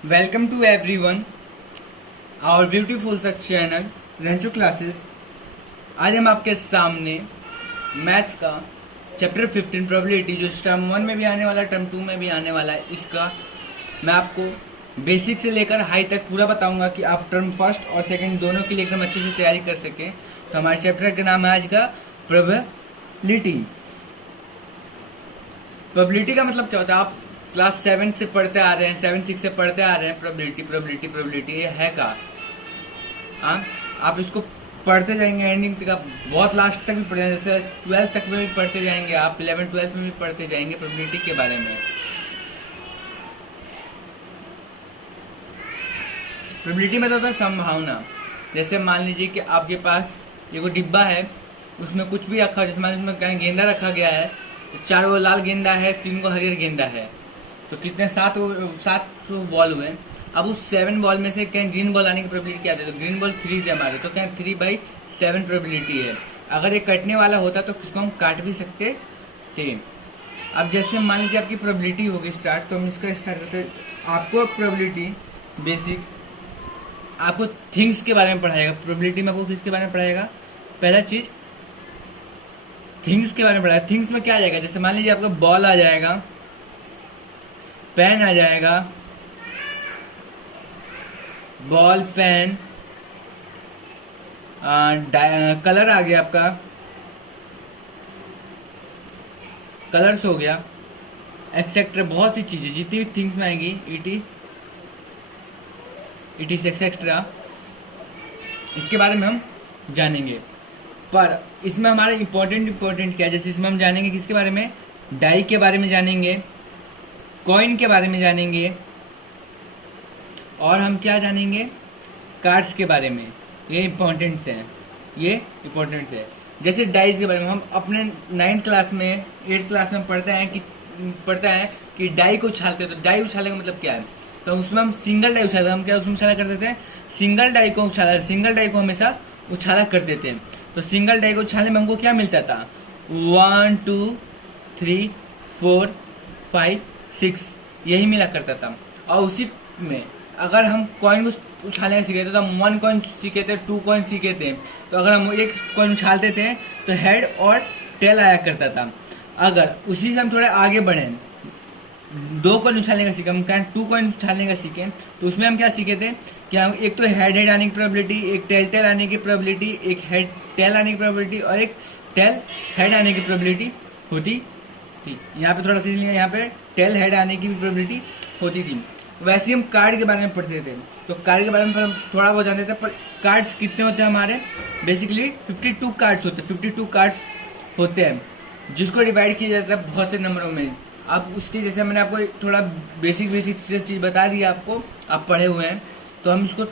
Welcome to everyone, our beautiful such channel Ranju classes. आज हम आपके सामने मैथ्स का चैप्टर 15 प्रोबेबिलिटी, जो टर्म 1 में भी आने वाला, टर्म 2 में भी आने वाला है, इसका मैं आपको बेसिक से लेकर हाई तक पूरा बताऊंगा कि आप टर्म फर्स्ट और सेकंड दोनों के लिए एकदम अच्छे से तैयारी कर सकें। तो हमारे चैप्टर का नाम है आज का प्रोबेबिलिटी। प्रोबेबिलिटी का मतलब क्या होता है? आप क्लास 7 से पढ़ते आ रहे हैं, 7-6 से पढ़ते आ रहे हैं। प्रोबेबिलिटी ये है का? आप इसको पढ़ते जाएंगे एंडिंग तक, आप बहुत लास्ट तक भी पढ़े जाएंगे, जैसे 12th तक में भी पढ़ते जाएंगे, आप 11th-12th में भी पढ़ते जाएंगे प्रोबेबिलिटी के बारे में। प्रोबेबिलिटी में तो होता है संभावना। जैसे मान लीजिए कि आपके पास ये कोई डिब्बा है, उसमें कुछ भी रखा, जैसे मान लीजिए उसमें गेंदा रखा गया है, तो 4 को लाल गेंदा है, 3 को हरियर गेंदा है, तो कितने 7 बॉल हुए। अब उस 7 बॉल में से क्या ग्रीन बॉल आने की प्रोबेबिलिटी क्या है? तो ग्रीन बॉल 3 थे हमारे, तो क्या 3/7 प्रोबेबिलिटी है। अगर ये कटने वाला होता तो उसको हम काट भी सकते थे। अब जैसे मान लीजिए आपकी प्रोबेबिलिटी होगी स्टार्ट, तो हम इसका स्टार्ट करते हैं। आपको प्रोबेबिलिटी बेसिक आपको थिंग्स के बारे में पढ़ाएगा। प्रोबेबिलिटी में आपको किसके बारे में पढ़ाएगा? पहला चीज थिंग्स के बारे में पढ़ाएगा। थिंग्स में क्या आ जाएगा? जैसे मान लीजिए आपका बॉल आ जाएगा, पेन आ जाएगा, बॉल, पेन, कलर आ गया, आपका कलर्स हो गया, एक्सेट्रा, बहुत सी चीजें जितनी भी थिंग्स में आएंगी, इट इज एक्सेट्रा, इसके बारे में हम जानेंगे। पर इसमें हमारा इम्पोर्टेंट क्या है? जैसे इसमें हम जानेंगे किसके बारे में? डाई के बारे में जानेंगे, कॉइन के बारे में जानेंगे, और हम क्या जानेंगे? कार्ड्स के बारे में। ये इम्पोर्टेंट है। जैसे डाइस के बारे में हम अपने 9th क्लास में, 8th क्लास में पढ़ते हैं कि डाई को उछालते हैं। तो डाई उछालने का मतलब क्या है? तो उसमें हम सिंगल डाई उछालते हैं। हम क्या उसमें उछाला करते थे? सिंगल डाई को हमेशा उछाला करते थे। तो सिंगल डाई को उछालने में हमको क्या मिलता था? 1 2 3 4 5 6 यही मिला करता था। और उसी में अगर हम कॉइन को उछालने का सीखे थे, तो हम 1 कॉइन सीखे थे, 2 कॉइन सीखे थे। तो अगर हम 1 कॉइन उछालते थे तो हेड और टेल आया करता था। अगर उसी से हम थोड़े आगे बढ़े, 2 कॉइन उछालने का सीखे, हम क्या 2 कॉइन उछालने का सीखे, तो उसमें हम क्या सीखे थे कि हम एक तो हेड आने की प्रोबेबिलिटी, एक टेल आने की प्रोबेबिलिटी, एक हेड टेल आने की प्रोबेबिलिटी, और एक टेल हेड आने की प्रोबेबिलिटी होती थी। यहाँ पे थोड़ा सा यहाँ पे टेल हेड आने की भी प्रोबेबिलिटी होती थी। वैसे हम कार्ड के बारे में पढ़ते थे, तो कार्ड के बारे में हम थोड़ा बहुत जानते थे। पर कार्ड्स कितने होते हैं हमारे? बेसिकली 52 कार्ड्स होते हैं। 52 कार्ड्स होते हैं, जिसको डिवाइड किया जाता है बहुत से नंबरों में। आप उसकी, जैसे मैंने आपको थोड़ा बेसिक चीज बता दी आपको, आप पढ़े हुए हैं, तो हम इसको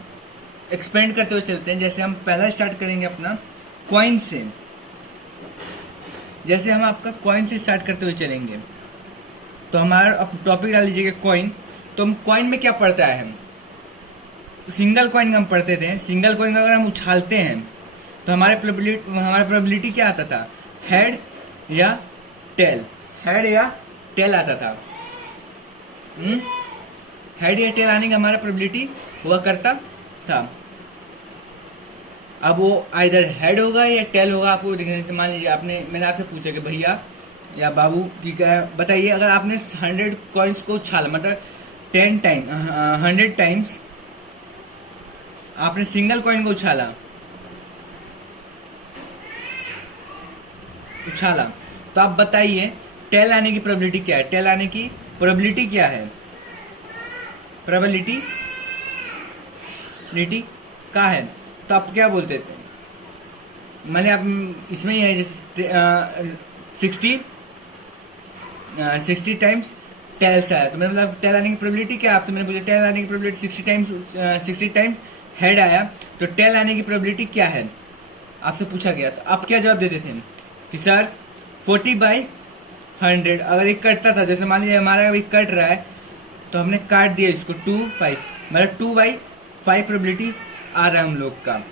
एक्सपेंड करते हुए चलते हैं। जैसे हम पहला स्टार्ट करेंगे अपना कॉइन से। जैसे हम आपका कॉइन से स्टार्ट करते हुए चलेंगे, तो हमारा अब टॉपिक डाल लीजिएगा कॉइन। तो हम कॉइन में क्या पढ़ता है? हम सिंगल कॉइन हम पढ़ते थे। सिंगल कॉइन का अगर हम उछालते हैं तो हमारा प्रोबेबिलिटी क्या आता था? हेड या टेल आता था। हेड या टेल आने का हमारा प्रोबेबिलिटी हुआ करता था। अब वो आइदर हेड होगा या टेल होगा, आपको दिखने से। मान लीजिए मैंने आपसे पूछा कि भैया या बाबू की क्या बताइए, अगर आपने 100 कॉइन्स को उछाला, मतलब 100 टाइम्स आपने सिंगल कॉइन को उछाला, तो आप बताइए टेल आने की प्रोबेबिलिटी क्या है? टेल आने की प्रोबेबिलिटी क्या है? प्रोबेबिलिटी का है, तो आप क्या बोलते थे? मैंने आप इसमें ही है, जैसे 60 टाइम्स टेल से आया, तो मैंने मतलब टेल आने की प्रोबेबिलिटी क्या है? आपसे मैंने पूछा टेल आने की प्रोबेबिलिटी 60 टाइम्स हेड आया, तो टेल आने की प्रोबेबिलिटी क्या है? आपसे पूछा गया, तो आप क्या जवाब देते थे कि सर 40/100। अगर एक कटता था, जैसे मान लीजिए हमारा अभी कट रहा है, तो हमने काट दिया इसको 2/5, मतलब 2/5 प्रोबेबिलिटी आ रहा है हम लोग का।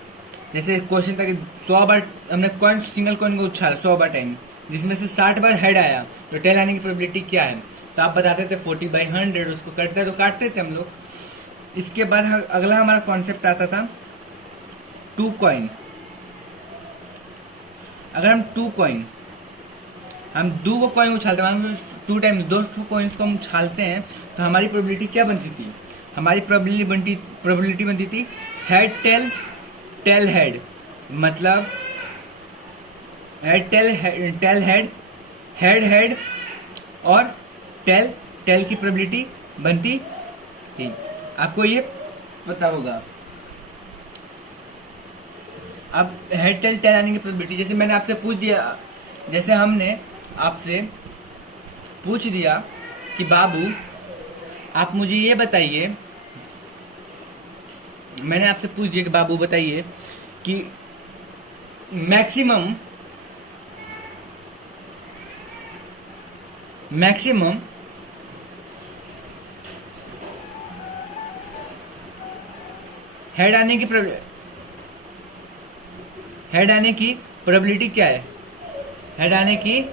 जैसे क्वेश्चन था कि 100 बार हमने सिंगल कॉइन को उछाला 100 बार टाइम, जिसमें से 60 बार हेड आया, तो टेल आने की प्रोबेबिलिटी क्या है? तो आप बताते थे 40/100, उसको कटते तो काटते थे हम लोग। इसके बाद अगला हमारा कॉन्सेप्ट आता था टू कॉइन। अगर हम टू कॉइन, हम दो को कॉइन उछालते हैं, हम टू टाइम्स दो कॉइन्स को हम उछालते हैं, तो हमारी प्रोबेबिलिटी क्या बनती थी? हमारी प्रोबेबिलिटी बनती थी हेड टेल टेल हेड, मतलब head tail head head head और टेल टेल की प्रोबेबिलिटी बनती थी। आपको ये पता होगा। अब हेड टेल टेल आने की प्रोबेबिलिटी, जैसे मैंने आपसे पूछ दिया, जैसे हमने आपसे पूछ दिया कि बाबू आप मुझे ये बताइए, मैंने आपसे पूछ दिया कि बाबू बताइए कि मैक्सिमम हेड आने की प्रोबेबिलिटी क्या है? हेड आने की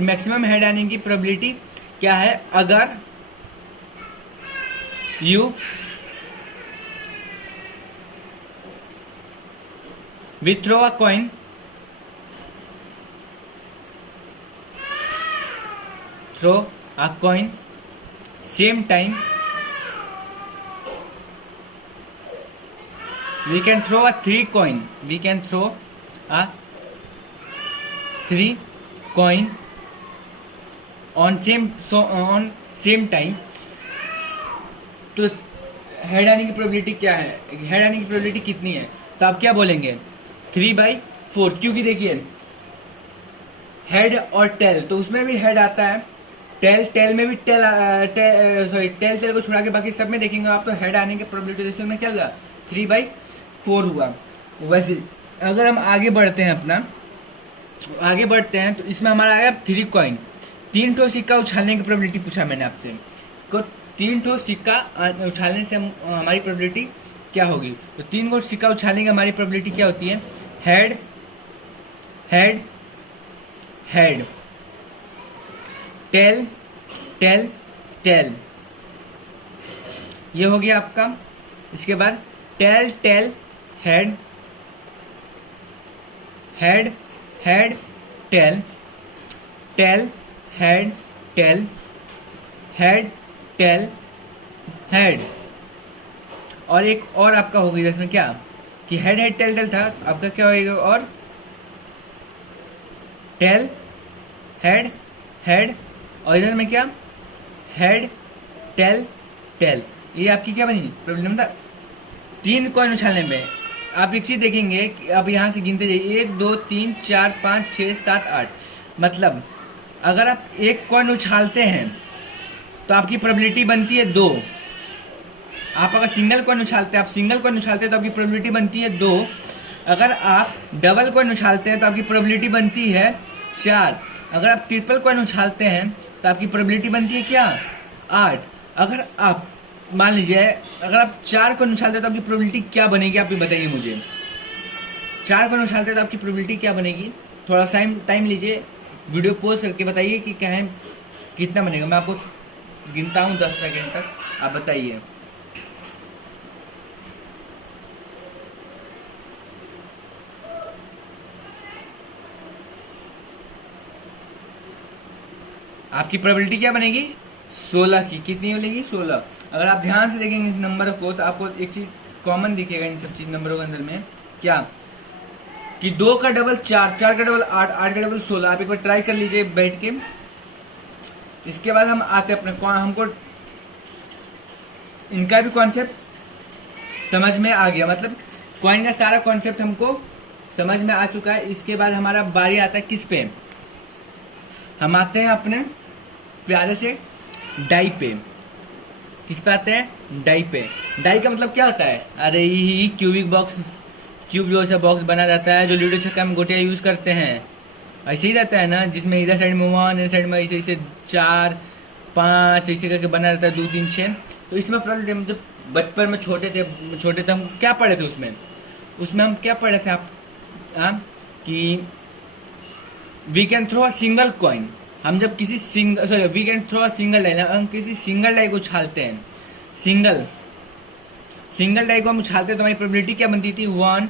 मैक्सिमम हेड आने की प्रोबेबिलिटी क्या है? अगर you withdraw a coin same time, we can throw a three coin on same time। तो हेड आने की प्रोबेबिलिटी क्या है? हेड आने की प्रोबेबिलिटी कितनी है? तो आप क्या बोलेंगे? 3/4, क्योंकि देखिए हेड और टेल, तो उसमें भी हेड आता है, टेल में भी टेल को छुड़ा के बाकी सब में देखेंगे आप, तो हेड आने की प्रोबेबिलिटी में क्या होगा? 3/4 हुआ। वैसे अगर हम आगे बढ़ते हैं तो इसमें हमारा आया 3 कॉइन, 3 ठो सिक्का उछालने की प्रोबेबिलिटी पूछा मैंने आपसे, तो 3 ठो सिक्का उछालने से हमारी प्रोबेबिलिटी क्या होगी? तो 3 को सिक्का उछालने की हमारी प्रोबेबिलिटी क्या होती है? Head head head tail tail tail, ये हो गया आपका। इसके बाद tail tail head head head tail tail head tail head tail head, और एक और आपका हो गया इसमें क्या कि हेड हेड टेल टेल था, आपका क्या होगा? और टेल हेड हेड, और इधर में क्या? Head tail tail. ये आपकी क्या बनी प्रॉब्लम था? 3 कॉइन उछालने में आप एक चीज देखेंगे कि अब यहां से गिनते जाइए, 1 2 3 4 5 6 7 8, मतलब अगर आप एक कॉइन उछालते हैं तो आपकी प्रोबेबिलिटी बनती है 2। आप अगर सिंगल कॉइन उछालते हैं तो आपकी प्रोबेबिलिटी बनती है 2। अगर आप डबल कॉइन उछालते हैं तो आपकी प्रोबेबिलिटी बनती है 4। अगर आप ट्रिपल कॉइन उछालते हैं तो आपकी प्रोबेबिलिटी बनती है क्या? 8। अगर आप मान लीजिए अगर आप 4 कॉइन उछालते हैं तो आपकी प्रोबेबिलिटी क्या बनेगी? आप भी बताइए मुझे। 4 कॉइन उछालते हैं तो आपकी प्रोबेबिलिटी क्या बनेगी? थोड़ा टाइम लीजिए, वीडियो पॉज करके बताइए कि क्या है, कितना बनेगा। मैं आपको गिनता हूँ 10 सेकेंड तक, आप बताइए। आपकी प्रोबेबिलिटी क्या बनेगी? 16 की। कितनी बनेगी? 16। अगर आप ध्यान से देखेंगे इस नंबर को तो आपको एक चीज कॉमन दिखेगा इन सब चीज नंबरों के अंदर में, क्या कि 2 का डबल 4, 4 का डबल 8, 8 का डबल 16। आप एक बार ट्राई कर लीजिए बैठ के। इसके बाद हम आते अपने हमको इनका भी कॉन्सेप्ट समझ में आ गया, मतलब कॉइन का सारा कॉन्सेप्ट हमको समझ में आ चुका है। इसके बाद हमारा बारी आता है किस पे? हम आते हैं अपने प्यारे से डाई पे। किस पे आते हैं? डाई पे। डाई का मतलब क्या होता है? अरे ही क्यूबिक बॉक्स, क्यूब जो सा बॉक्स बना रहता है जो लूडो छक्का में गोटियां यूज करते हैं, ऐसे ही रहता है ना, जिसमें इधर साइड में 1, इधर साइड में ऐसे ऐसे 4 5 ऐसे करके बना रहता है, 2 3 6। तो इसमें प्रॉब्लम, जब बचपन में छोटे थे हम क्या पढ़े थे उसमें हम क्या पढ़े थे आप कि we can throw a single coin. हम जब किसी we can throw a single die, हम किसी सिंगल डाई को उछालते हैं, सिंगल डाई को हम उछालते हैं तो हमारी प्रोबेबिलिटी क्या बनती थी, 1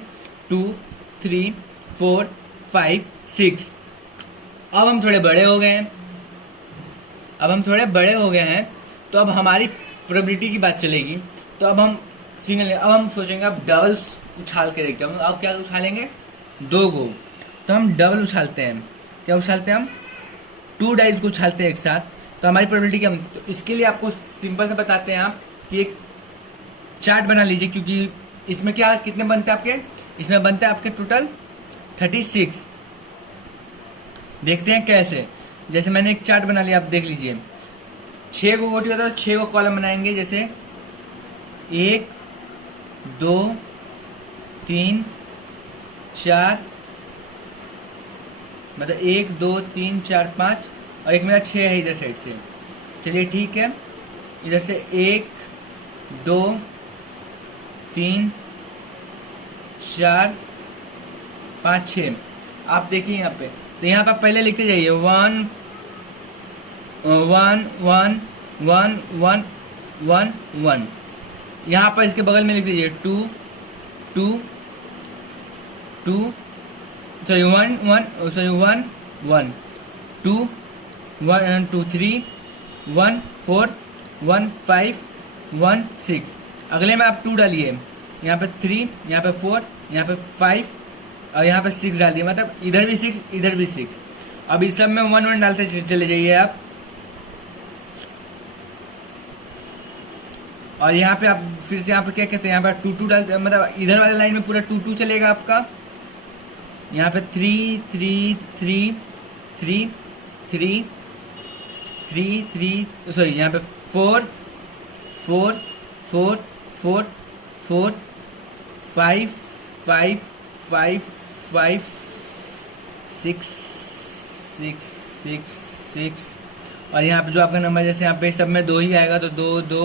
2 3 4 5 6। अब हम थोड़े बड़े हो गए हैं, तो अब हमारी प्रोबेबिलिटी की बात चलेगी। तो अब हम सोचेंगे अब डबल उछाल के देखते हैं। अब क्या उछालेंगे, 2 को, तो हम डबल उछालते हैं। क्या उछालते हैं हम, 2 डाइस को उछालते हैं एक साथ, तो हमारी प्रोबेबिलिटी क्या बनती है। तो इसके लिए आपको सिंपल से बताते हैं आप कि एक चार्ट बना लीजिए, क्योंकि इसमें क्या कितने बनते हैं आपके, इसमें बनते हैं आपके टोटल 36। देखते हैं कैसे। जैसे मैंने एक चार्ट बना लिया, आप देख लीजिए। 6 को गोटी होता है तो 6 को कॉलम बनाएंगे, जैसे 1 2 3 4, मतलब 1 2 3 4 5, और एक मेरा 6 है इधर साइड से। चलिए ठीक है, इधर से 1 2 3 4 5 6। आप देखिए यहाँ पे, तो यहाँ पे आप पहले लिखते जाइए 1 1 1 1 1 1 1। यहाँ पर इसके बगल में लिख दीजिए 2 2 2 सॉरी 1 1 सॉरी 1 1 2 1 2 3 1 4 1 5 1 6। अगले में आप 2 डालिए, यहाँ पे 3, यहाँ पे 4, यहाँ पे 5 और यहाँ पे 6 डाल दिए, मतलब इधर भी 6 इधर भी 6। अब इस सब में 1 1 डालते चले जाइए आप, और यहाँ पे आप फिर से यहाँ पे क्या कहते हैं, यहाँ पे 2 2 डालते, मतलब इधर वाले लाइन में पूरा 2 2 चलेगा आपका। यहाँ पे 3 3 3 3 3 3 3 सॉरी यहाँ पे 4 4 4 4 4 5 5 5 5 6 6 6 6। और यहाँ पे जो आपका नंबर, जैसे यहाँ पे सब में 2 ही आएगा, तो 2 2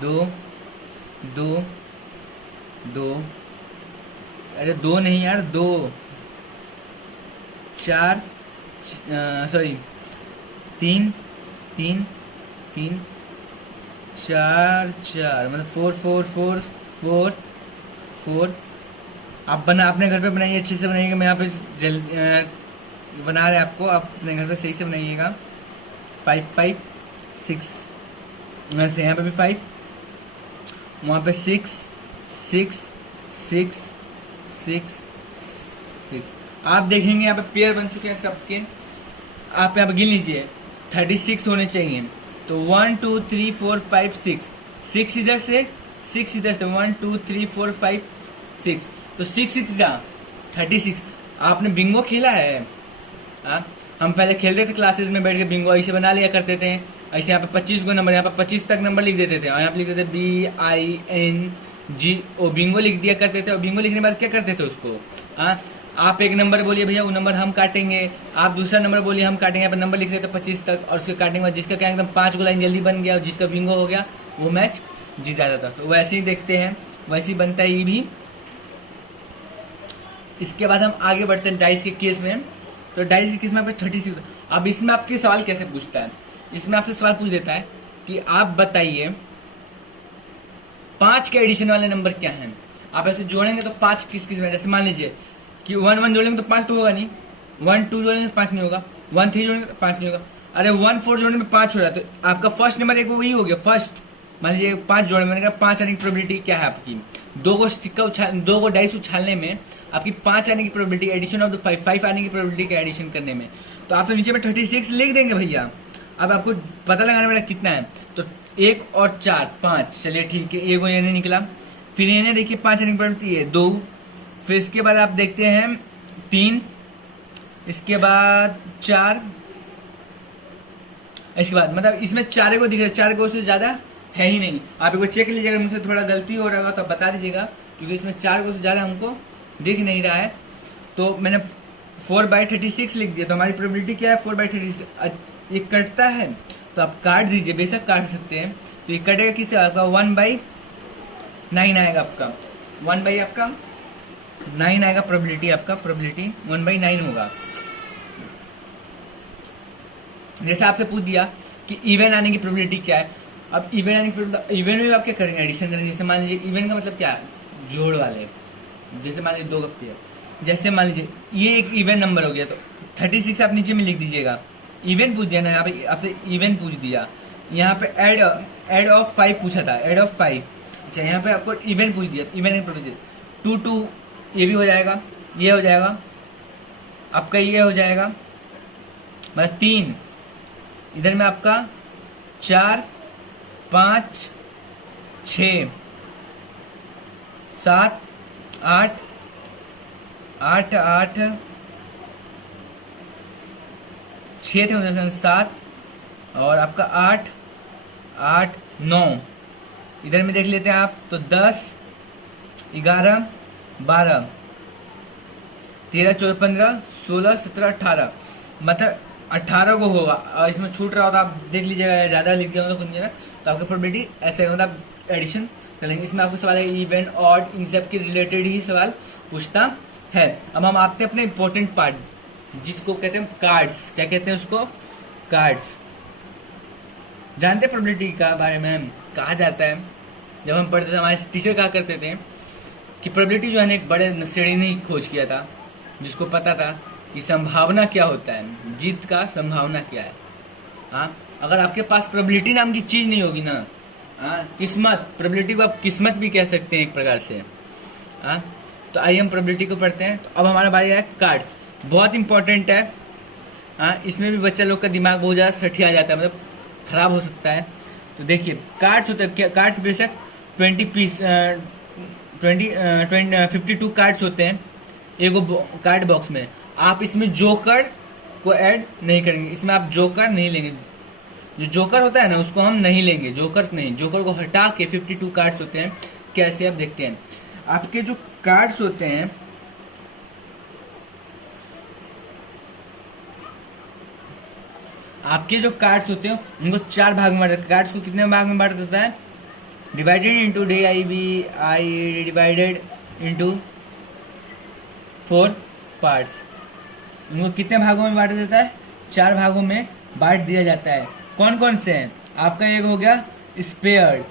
2 2 2, अरे 2 नहीं यार, 2 4 सॉरी 3 3 3 4 4, मतलब 4 4 4 4 4। आप अपने घर पे बनाइए, अच्छे से बनाइएगा। मैं यहाँ पे बना रहे आपको, आप अपने घर पे सही से बनाइएगा। 5 5 6, वैसे यहाँ पे भी 5, वहाँ पे 6 6 6 6 6। आप देखेंगे यहाँ पे पेयर बन चुके हैं सबके। आप यहाँ पे गिन लीजिए, 36 होने चाहिए। तो 1 2 3 4 5 6, 6 इधर से 6 इधर से, 1 2 3 4 5 6, तो 6 6 जा 36। आपने बिंगो खेला है? हम पहले खेलते थे क्लासेस में बैठ के, बिंगो ऐसे बना लिया करते थे। ऐसे यहाँ पे 25 को नंबर, यहाँ पे 25 तक नंबर लिख देते थे, और यहाँ पे लिखते थे BINGO, बिंगो लिख दिया करते थे। और बिंगो लिखने के बाद क्या करते थे उसको, आप एक नंबर बोलिए भैया, वो नंबर हम काटेंगे, आप दूसरा नंबर बोलिए हम काटेंगे। यहाँ पे नंबर लिख देते थे 25 तक, और उसके काटने के बाद जिसका क्या एकदम 5 को लाइन जल्दी बन गया और जिसका बिंगो हो गया वो मैच जीत जाता था। तो वैसे ही देखते हैं, वैसे ही बनता है ये भी। इसके बाद हम आगे बढ़ते हैं डाइस के केस में। तो डाइस के केस में आपको 36। अब इसमें आपके सवाल कैसे पूछता है, इसमें आपसे सवाल पूछ देता है कि आप बताइए 5 के एडिशन वाले नंबर क्या हैं। आप ऐसे जोड़ेंगे तो 5 किस किस में, जैसे मान लीजिए कि 1 1 जोड़ेंगे तो 5 तो होगा नहीं, 1 2 जोड़ेंगे तो 5 नहीं होगा, 1 3 जोड़ेंगे तो 5 नहीं होगा। अरे 1 4 जोड़ने में 5 हो रहा है, तो आपका फर्स्ट नंबर एक वही हो गया फर्स्ट। मान लीजिए 5 जोड़ने में 5 आने की प्रोबेबिलिटी क्या है आपकी, 2 को डाइस उछालने में आपकी 5 आने की प्रोबेबिलिटी, एडिशन ऑफ द 5 आने की प्रोबेबिलिटी का एडिशन करने में। तो आप तो नीचे में 36 लिख देंगे भैया। अब आपको पता लगाना पड़ेगा कितना है, तो 1 और 4 5। चलिए ठीक है, एक ये नहीं निकला। फिर इन्हें देखिए 5 आने की प्रोबेबिलिटी है 2। फिर इसके बाद आप देखते हैं 3, इसके बाद 4, इसके बाद मतलब इसमें 4 को दिख रहा है, 4 को से ज्यादा है ही नहीं। आप एक बार चेक लीजिएगा, मुझसे थोड़ा गलती हो रहा होगा तो बता दीजिएगा, क्योंकि इसमें 4 को से ज्यादा हमको दिख नहीं रहा है। तो मैंने 4/36 लिख दिया, तो हमारी प्रोबेबिलिटी क्या है 4/36। ये कटता है तो आप काट दीजिए, बेशक काट सकते हैं। तो ये कटेगा किससे, आपका 1/9 आएगा, आपका 1/9 आएगा प्रोबेबिलिटी, आपका प्रोबेबिलिटी 1/9 होगा। जैसे आपसे पूछ दिया कि इवन आने की प्रोबेबिलिटी क्या है। अब इवन आने की इवन में आप क्या करेंगे, एडिशन करेंगे। जैसे मान लीजिए इवन का मतलब क्या है, जोड़ वाले। जैसे मान लीजिए 2 गप्पे है, जैसे मान लीजिए ये एक इवन नंबर हो गया, तो 36 आप नीचे में लिख दीजिएगा। इवन पूछ दिया ना, यहाँ पे आपसे इवन पूछ दिया। यहाँ पे एड ऑफ 5 पूछा था, एड ऑफ 5। अच्छा, यहाँ पे आपको इवन पूछ दिया, इवन की प्रोबेबिलिटी 2 ये भी हो जाएगा, ये हो जाएगा आपका, ये हो जाएगा मतलब 3। इधर में आपका 4 5 6 7 8 8 8 6 थे उधर 7 और आपका 8 8 9। इधर में देख लेते हैं आप तो 10 11 12 13 14 15 16 17 18, मतलब 18 को होगा। और इसमें छूट रहा होता आप देख लीजिएगा, ज्यादा लिख दिया मतलब कुछ नहीं, तो आपका प्रोबेबिलिटी ऐसे मतलब एडिशन करेंगे। इसमें आपको सवाल है इवन ऑड, इन सब के रिलेटेड ही सवाल पूछता है। अब हम आते हैं अपने इंपॉर्टेंट पार्ट, जिसको कहते हैं कार्ड्स। क्या कहते हैं उसको, कार्ड्स। जानते हैं प्रोबेबिलिटी का बारे में हम कहा जाता है, जब हम पढ़ते थे हमारे टीचर कहा करते थे कि प्रोबेबिलिटी जो है एक बड़े श्रेणी ने खोज किया था, जिसको पता था कि संभावना क्या होता है, जीत का संभावना क्या है। हाँ, अगर आपके पास प्रोबेबिलिटी नाम की चीज नहीं होगी ना, हाँ, किस्मत, प्रोबेबिलिटी को आप किस्मत भी कह सकते हैं एक प्रकार से। हाँ, तो आइए हम प्रोबेबिलिटी को पढ़ते हैं। तो अब हमारा बारी है कार्ड्स, बहुत इंपॉर्टेंट है। हाँ, इसमें भी बच्चा लोग का दिमाग बहुत ज्यादा सठिया जाता है, मतलब खराब हो सकता है। तो देखिए कार्ड्स होते हैं, कार्ड्स बेशक 52 कार्ड्स होते हैं एक कार्ड बॉक्स में। आप इसमें जोकर को ऐड नहीं करेंगे, इसमें आप जोकर नहीं लेंगे। जो जोकर होता है ना उसको हम नहीं लेंगे, जोकर नहीं, जोकर को हटा के 52 कार्ड्स होते हैं। कैसे आप देखते हैं, आपके जो कार्ड्स होते हैं, आपके जो कार्ड्स होते हैं उनको 4 भाग में बांटा। कार्ड्स को कितने भाग में बांटा जाता है, divided into I divided into 4 parts. उनको कितने भागों में बांटा जाता है, 4 भागों में बांट दिया जाता है। कौन कौन से हैं, आपका एक हो गया स्पेयर्ड,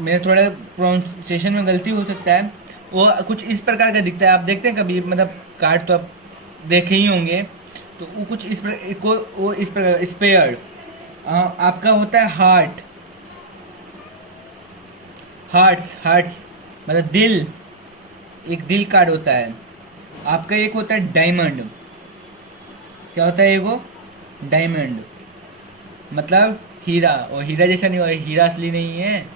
मेरे थोड़ा प्रोनाउंसिएशन में गलती हो सकता है, वो कुछ इस प्रकार का दिखता है। आप देखते हैं कभी, मतलब कार्ड तो आप देखे ही होंगे, तो वो कुछ इस प्रकार स्पेयर्ड। आपका होता है हार्ट्स मतलब दिल, एक दिल कार्ड होता है। आपका एक होता है डायमंड। क्या होता है वो, डायमंड मतलब हीरा, और हीरा जैसा नहीं, और हीरा असली नहीं है,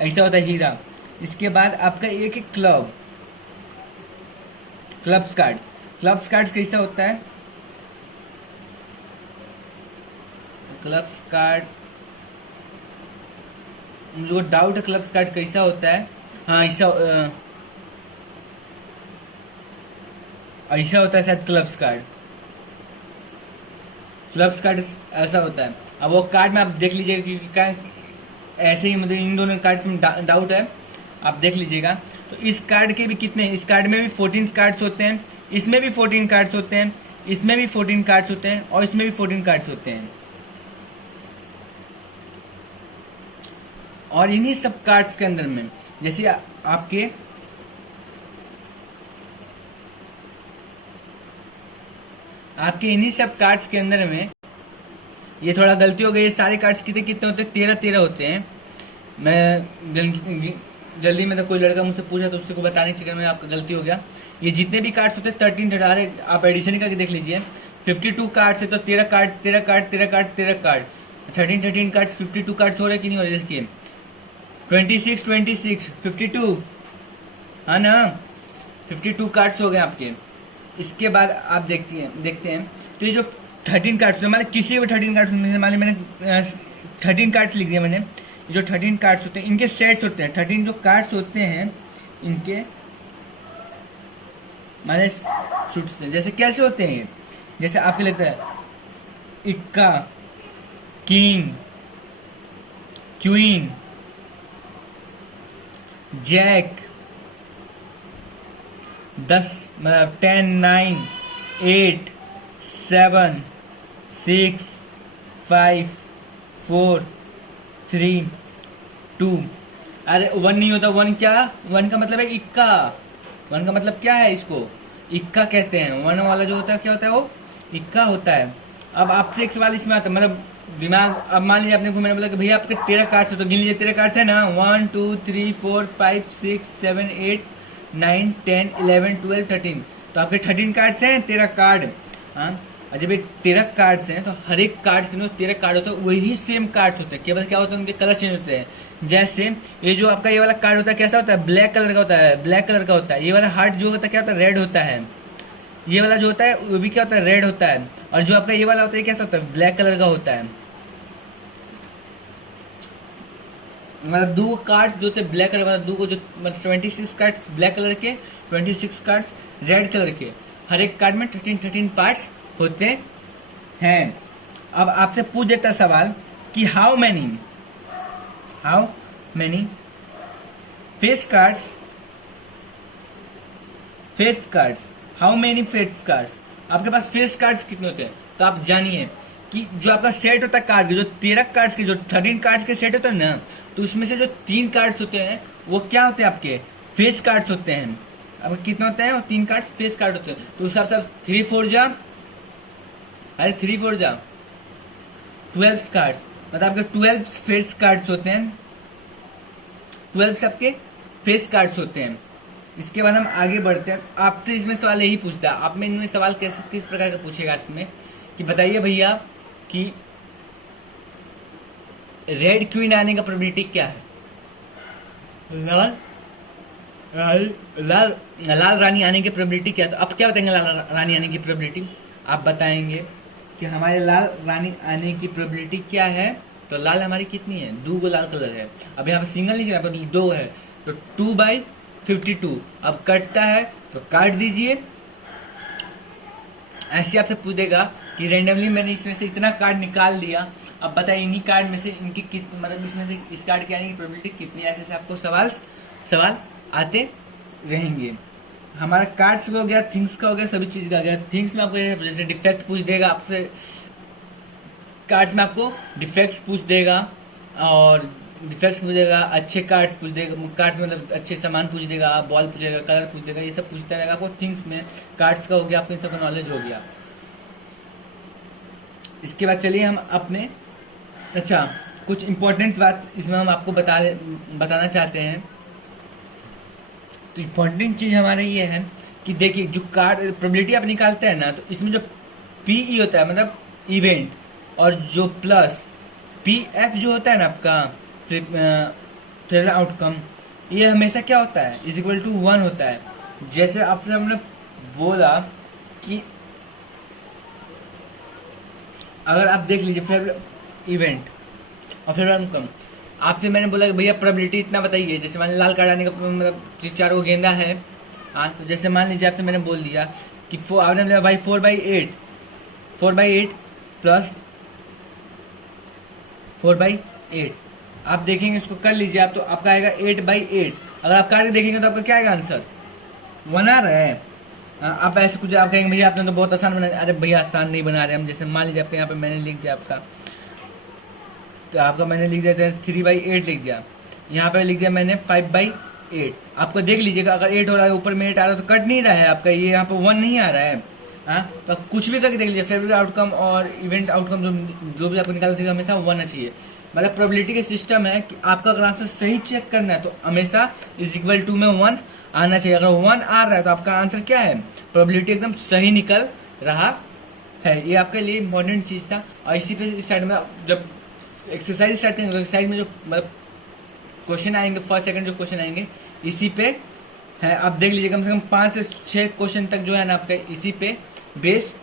ऐसा होता है हीरा। इसके बाद आपका एक है क्लब्स कार्ड्स कैसा होता है, क्लब्स कार्ड, मुझे डाउट है क्लब्स कार्ड कैसा होता है। हाँ, ऐसा होता है शायद क्लब्स कार्ड ऐसा होता है। अब वो कार्ड में आप देख लीजिएगा, क्योंकि ऐसे ही मतलब इन दोनों कार्ड्स में डाउट है, आप देख लीजिएगा। तो इस कार्ड के भी कितने, इस कार्ड में भी 14 कार्ड्स होते हैं, इसमें भी 14 कार्ड्स होते हैं, इसमें भी 14 कार्ड्स होते हैं, और इसमें भी 14 कार्ड्स होते हैं। और इन्हीं सब कार्ड्स के अंदर में जैसे आपके इन्हीं सब कार्ड्स के अंदर में, ये थोड़ा गलती हो गई, ये सारे कार्ड्स कितने कितने होते हैं, 13 होते हैं। मैं जल्दी में तो कोई लड़का मुझसे पूछा तो उससे को बताने के चक्कर में आपका गलती हो गया। ये जितने भी कार्ड्स होते हैं 13 आप एडिशन करके देख लीजिए। 52 कार्ड्स है तो 13 कार्ड 13 कार्ड्स 52 कार्ड्स हो रहे कि नहीं हो रहे। देखिए 26 52, हाँ ना, 52 कार्ड्स हो गए आपके। इसके बाद आप देखते हैं तो ये जो 13 कार्ड्स, मान किसी भी 13 कार्ड्स, मान मैंने 13 कार्ड्स लिख दिया मैंने। ये जो 13 कार्ड्स होते हैं इनके सेट्स होते हैं, 13 जो कार्ड्स होते हैं इनके माने छूटते हैं। जैसे कैसे होते हैं ये, जैसे आपको लगता है इक्का, किंग, क्वीन, जैक, 10 मतलब 10 9 8 7 6 5 4 3 2। अरे 1 नहीं होता, 1 क्या, 1 का मतलब है इक्का। 1 का मतलब क्या है, इसको इक्का कहते हैं। 1 वाला जो होता है क्या होता है, वो इक्का होता है। अब आपसे एक सवाल इसमें आता है, मतलब दिमाग, अब मान लीजिए आपने मैंने बोला कि भैया आपके 13 कार्ड्स है, तो गिन लीजिए 13 कार्ड्स है ना, 1 2 3 4 5 6 7 8 9 10 11 12 13। तो आपके 13 कार्ड्स हैं, 13 कार्ड। हाँ, और जब ये 13 कार्ड्स हैं तो हर एक कार्ड के अंदर 13 कार्ड होते हैं, वही सेम कार्ड्स होते हैं, केवल क्या होता है उनके कलर चेंज होते हैं। जैसे ये जो आपका ये वाला कार्ड होता है कैसा होता है, ब्लैक कलर का होता है, ब्लैक कलर का होता है। ये वाला हार्ट जो होता है क्या होता है, रेड होता है। ये वाला जो होता है वो भी क्या होता है, रेड होता है। और जो आपका ये वाला होता है कैसा होता है, ब्लैक कलर का होता है। मतलब 2 कार्ड्स जो थे ब्लैक कलर, मतलब 2 को जो, मतलब 26 कार्ड ब्लैक कलर के, 26 कार्ड्स रेड कलर के। हर एक कार्ड में 13 पार्ट्स होते हैं। अब आपसे पूछ देता है सवाल कि how many face cards, how many face cards, आपके पास फेस कार्ड्स कितने होते हैं। तो आप जानिए कि जो आपका सेट होता है कार्ड के, जो 13 कार्ड्स के, जो 13 कार्ड्स के सेट होते हैं ना, तो उसमें से जो 3 कार्ड्स होते हैं वो क्या होते हैं, आपके फेस कार्ड्स होते हैं। अब कितने होते हैं, वो 3 कार्ड्स फेस कार्ड होते हैं। तो उस हिसाब से 3 4 जा, अरे 3 4 जा 12 कार्ड्स, मतलब आपके 12 फेस कार्ड्स होते हैं, 12 आपके फेस कार्ड्स होते हैं। इसके बाद हम आगे बढ़ते हैं। आपसे इसमें सवाल यही पूछता है, आप में इनमें सवाल कैसे, किस प्रकार का पूछेगा इसमें, कि बताइए भैया कि रेड क्वीन आने का प्रोबेबिलिटी क्या है, लाल रानी आने की प्रोबेबिलिटी क्या है। तो आप क्या बताएंगे लाल रानी आने की प्रोबेबिलिटी, आप बताएंगे कि हमारे लाल रानी आने की प्रोबेबिलिटी क्या है। तो लाल हमारी कितनी है, 2 लाल कलर है। अब यहाँ पे सिंगल नहीं, यहाँ पर 2 है, तो 2/52। अब कटता है तो काट दीजिए। ऐसे आपसे पूछेगा कि रेंडमली मैंने इसमें से इतना कार्ड निकाल दिया, अब बताइए इन्हीं कार्ड में से इनकी मतलब इसमें से इस कार्ड के आने की प्रोबेबिलिटी कितनी है। ऐसे आपको सवाल आते रहेंगे। हमारा कार्ड्स का हो गया, थिंग्स का हो गया, सभी चीज का हो गया। थिंग्स में आपको जैसे डिफेक्ट पूछ देगा आपसे, कार्ड्स में आपको डिफेक्ट्स पूछ देगा, और डिफेक्ट्स पूछेगा, अच्छे कार्ड्स पूछ देगा, कार्ड्स मतलब अच्छे सामान पूछ देगा, बॉल पूछेगा, कलर पूछ देगा, ये सब पूछता रहेगा आपको। थिंग्स में कार्ड्स का हो गया, आपको इन सबका नॉलेज हो गया। इसके बाद चलिए हम अपने, अच्छा कुछ इंपॉर्टेंट बात इसमें हम आपको बताना चाहते हैं। तो इम्पोर्टेंट चीज हमारे ये है कि देखिए जो कार्ड प्रोबेबिलिटी आप निकालते हैं ना, तो इसमें जो पीई होता है मतलब इवेंट, और जो प्लस पीएफ जो होता है ना आपका फेवरेट आउटकम, ये हमेशा क्या होता है, इज इक्वल टू 1 होता है। जैसे आपने हमने बोला कि अगर आप देख लीजिए फेवरेट इवेंट और फेवरेट आउटकम, आपसे मैंने बोला कि भैया प्रोबेबिलिटी इतना बताइए। जैसे मान लाल कार्ड आने का मतलब 4 गो गेंदा है, हाँ, तो जैसे मान लीजिए आपसे मैंने बोल दिया कि आपने बोला भाई 4/8 प्लस 4/8। आप देखेंगे इसको कर लीजिए आप, तो आपका आएगा 8/8। अगर आप कार्ड देखेंगे तो आपका क्या आएगा आंसर, 1 आ रहा है। आप ऐसे कुछ आप कहेंगे भैया आपने तो बहुत आसान बना, अरे भैया आसान नहीं बना रहे हम। जैसे मान लीजिए आपके यहाँ पे मैंने लिख दिया आपका, तो आपका मैंने लिख दिया 3/8 लिख दिया, यहाँ पे लिख दिया मैंने 5/8। आपको देख लीजिएगा अगर 8 हो रहा है, ऊपर में 8 आ रहा है तो कट नहीं रहा है आपका, ये यहाँ पे 1 नहीं आ रहा है। हाँ, तो आप कुछ भी करके देख लीजिए, फेवरेट आउटकम और इवेंट आउटकम जो भी आपको निकालना चाहिए हमेशा 1 आना चाहिए। मतलब प्रोबेबिलिटी का सिस्टम है कि आपका अगर आंसर सही चेक करना है तो हमेशा इज इक्वल टू में 1 आना चाहिए। अगर 1 आ रहा है तो आपका आंसर क्या है, प्रोबेबिलिटी एकदम सही निकल रहा है। ये आपके लिए इंपॉर्टेंट चीज था। और इसी पे स्टार्ट में जब एक्सरसाइज स्टार्ट करेंगे, एक्सरसाइज में जो मतलब क्वेश्चन आएंगे, फर्स्ट सेकंड जो क्वेश्चन आएंगे इसी पे है। आप देख लीजिए कम से कम 5 से 6 क्वेश्चन तक जो है ना आपका इसी पे बेस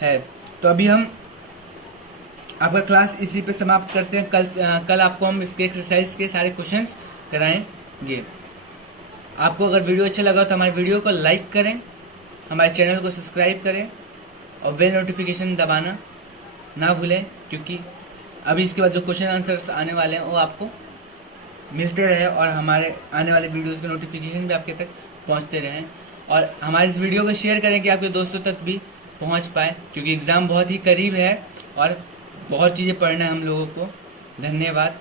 है। तो अभी हम आपका क्लास इसी पे समाप्त करते हैं। कल आपको हम इसके एक्सरसाइज के सारे क्वेश्चंस कराएंगे। आपको अगर वीडियो अच्छा लगा तो हमारे वीडियो को लाइक करें, हमारे चैनल को सब्सक्राइब करें और बेल नोटिफिकेशन दबाना ना भूलें, क्योंकि अभी इसके बाद जो क्वेश्चन आंसर्स आने वाले हैं वो आपको मिलते रहे और हमारे आने वाले वीडियोस के नोटिफिकेशन भी आपके तक पहुंचते रहें। और हमारे इस वीडियो को शेयर करें कि आपके दोस्तों तक भी पहुंच पाए, क्योंकि एग्ज़ाम बहुत ही करीब है और बहुत चीज़ें पढ़ना है हम लोगों को। धन्यवाद।